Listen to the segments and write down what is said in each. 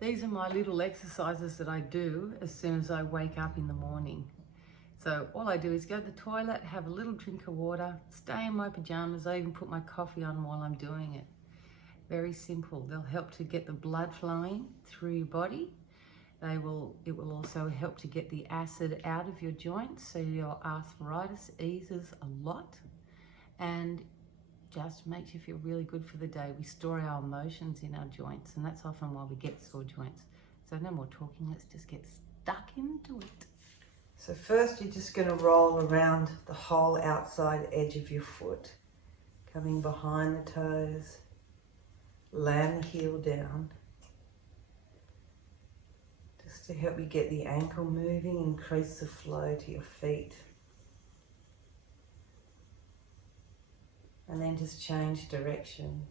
These are my little exercises that I do as soon as I wake up in the morning. So all I do is go to the toilet, have a little drink of water, stay in my pajamas. I even put my coffee on while I'm doing it. Very simple. They'll help to get the blood flowing through your body. It will also help to get the acid out of your joints, so your arthritis eases a lot, and just makes you feel really good for the day. We store our emotions in our joints, and that's often why we get sore joints. So no more talking, let's just get stuck into it. So first you're just going to roll around the whole outside edge of your foot, coming behind the toes, land the heel down, just to help you get the ankle moving, increase the flow to your feet. And then just change direction.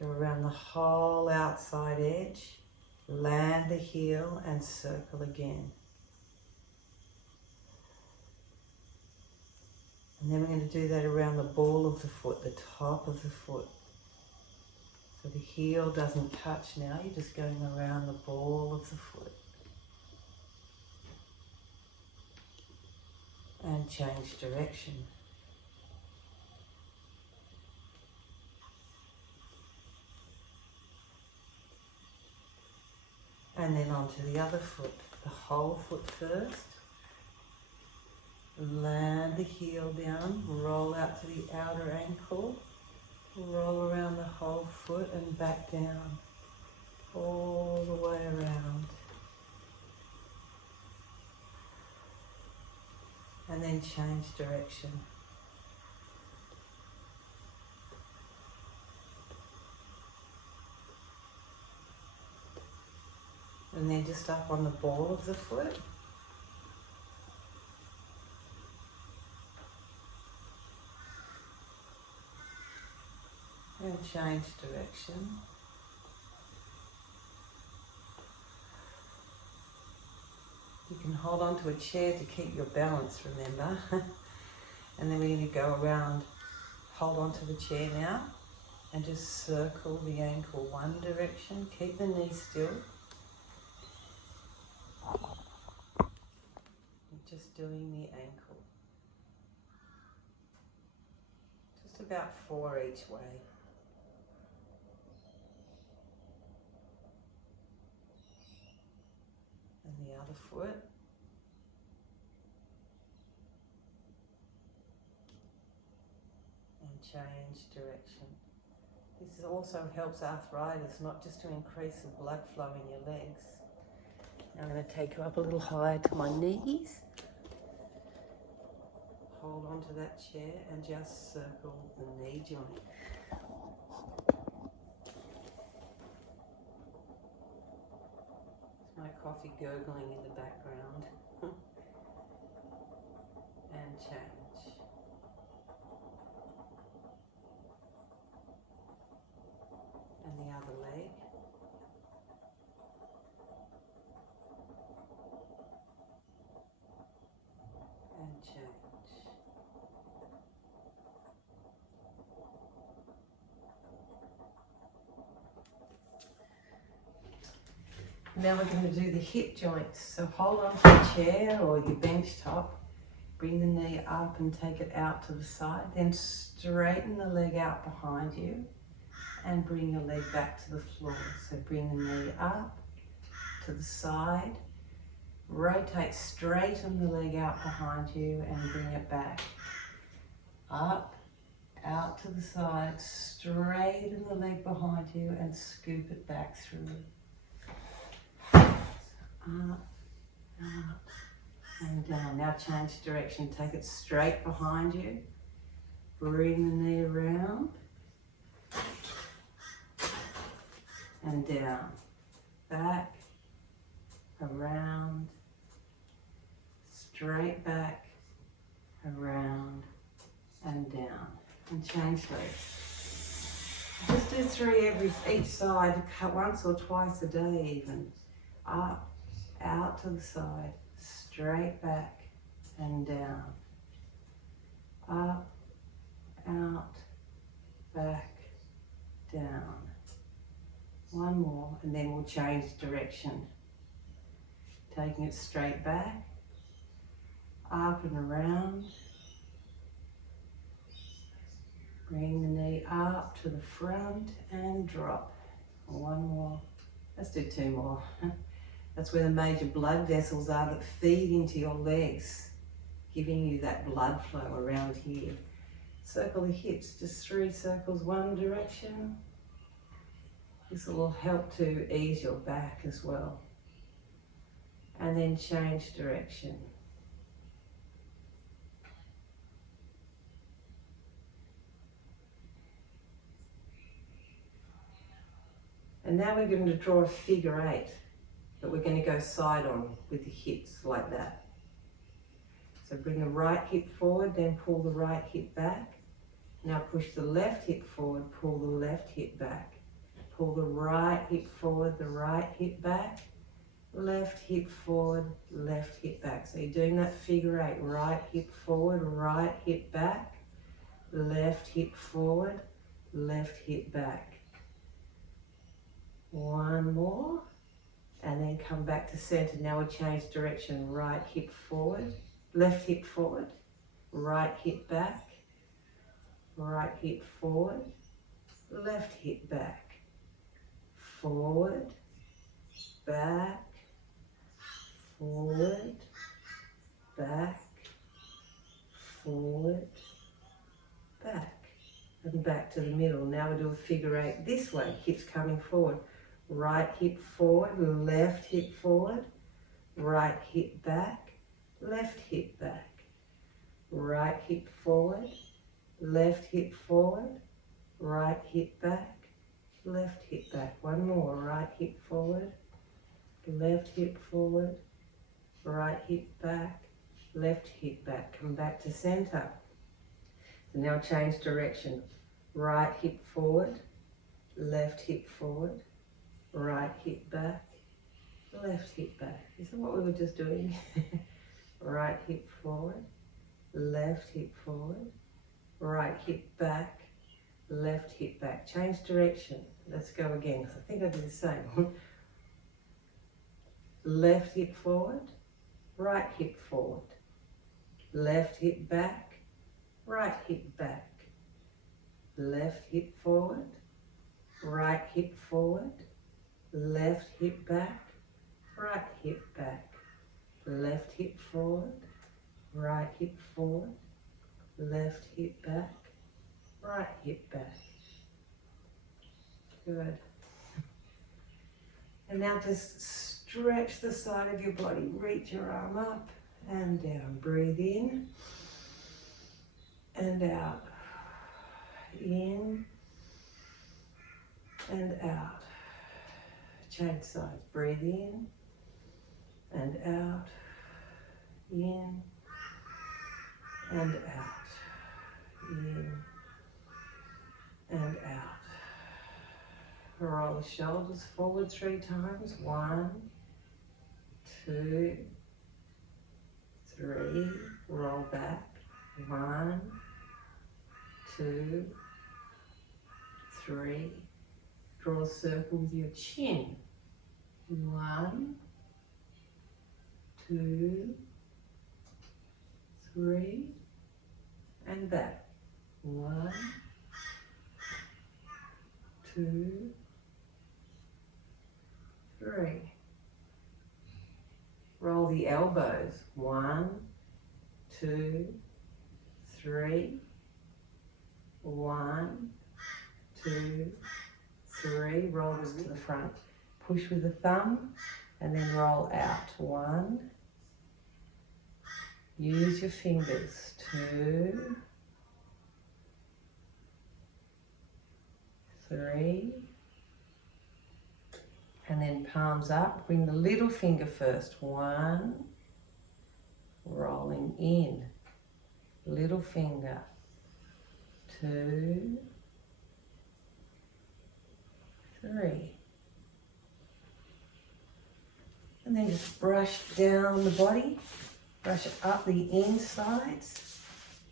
Go around the whole outside edge, land the heel and circle again. And then we're going to do that around the ball of the foot, the top of the foot. So the heel doesn't touch now, you're just going around the ball of the foot. And change direction. And then onto the other foot, the whole foot first. Land the heel down, roll out to the outer ankle, roll around the whole foot and back down, all the way around. And then change direction. And then just up on the ball of the foot. And change direction. You can hold on to a chair to keep your balance, remember. And then we're going to go around, hold on to the chair now, and just circle the ankle one direction. Keep the knee still. Just doing the ankle. Just about 4 each way. And the other foot. And change direction. This also helps arthritis, not just to increase the blood flow in your legs. Now I'm going to take you up a little higher to my knees. Hold on to that chair and just circle the knee joint. There's my coffee gurgling in the background. And change. And the other leg. And change. Now we're going to do the hip joints. So hold on to the chair or your bench top. Bring the knee up and take it out to the side. Then straighten the leg out behind you and bring your leg back to the floor. So bring the knee up to the side. Rotate, straighten the leg out behind you and bring it back. Up, out to the side, straighten the leg behind you and scoop it back through. Up, out, and down. Now change direction. Take it straight behind you. Bring the knee around. And down. Back, around, straight back, around, and down. And change legs. Just do 3 each side, once or twice a day even. Up, out to the side, straight back and down. Up, out, back down. One more, and then we'll change direction. Taking it straight back, up and around. Bring the knee up to the front and drop. One more. Let's do two more. That's where the major blood vessels are that feed into your legs, giving you that blood flow around here. Circle the hips, just 3 circles one direction. This will help to ease your back as well. And then change direction. And now we're going to draw a figure 8 that we're going to go side on with the hips like that. So bring the right hip forward, then pull the right hip back. Now push the left hip forward, pull the left hip back. Pull the right hip forward, the right hip back. Left hip forward, left hip back. So you're doing that figure 8. Right hip forward, right hip back. Left hip forward, left hip back. One more, and then come back to center. Now we'll change direction. Right hip forward, left hip forward, right hip back, right hip forward, left hip back, forward, back, forward, back, forward, back, and back to the middle. Now we'll do a figure 8 this way, hips coming forward. Right hip forward, left hip forward, right hip back, left hip back. Right hip forward, left hip forward, right hip back, left hip back. One more. Right hip forward, left hip forward, right hip back, left hip back. Come back to center. So now change direction. Right hip forward, left hip forward, right hip back, left hip back. Is that what we were just doing? Right hip forward, left hip forward, right hip back, left hip back. Change direction. Let's go again, because I think I did the same. Left hip forward, right hip forward, left hip back, right hip back, left hip forward, right hip forward, left hip back, right hip back, left hip forward, right hip forward, left hip back, right hip back. Good. And now just stretch the side of your body, reach your arm up and down. Breathe in and out, in and out. Change sides. Breathe in and out, in and out, in and out. Roll the shoulders forward 3 times. 1, 2, 3. Roll back. 1, 2, 3. Draw a circle with your chin. 1, 2, 3, and back. 1, 2, 3. Roll the elbows. 1, 2, 3. 1, 2, 3. Roll this to the front. Push with the thumb and then roll out. 1. Use your fingers. 2, 3. And then palms up. Bring the little finger first. 1. Rolling in. Little finger. 2, 3. And then just brush down the body. Brush up the insides.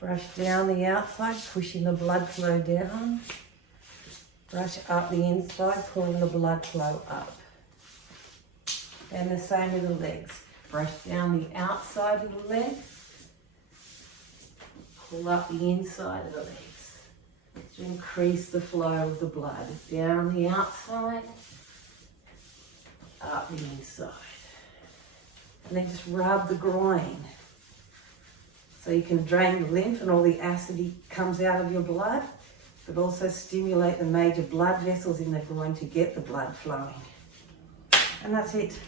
Brush down the outside, pushing the blood flow down. Brush up the inside, pulling the blood flow up. And the same with the legs. Brush down the outside of the leg. Pull up the inside of the legs to increase the flow of the blood. Down the outside, up the inside. And then just rub the groin. So you can drain the lymph and all the acid comes out of your blood, but also stimulate the major blood vessels in the groin to get the blood flowing. And that's it.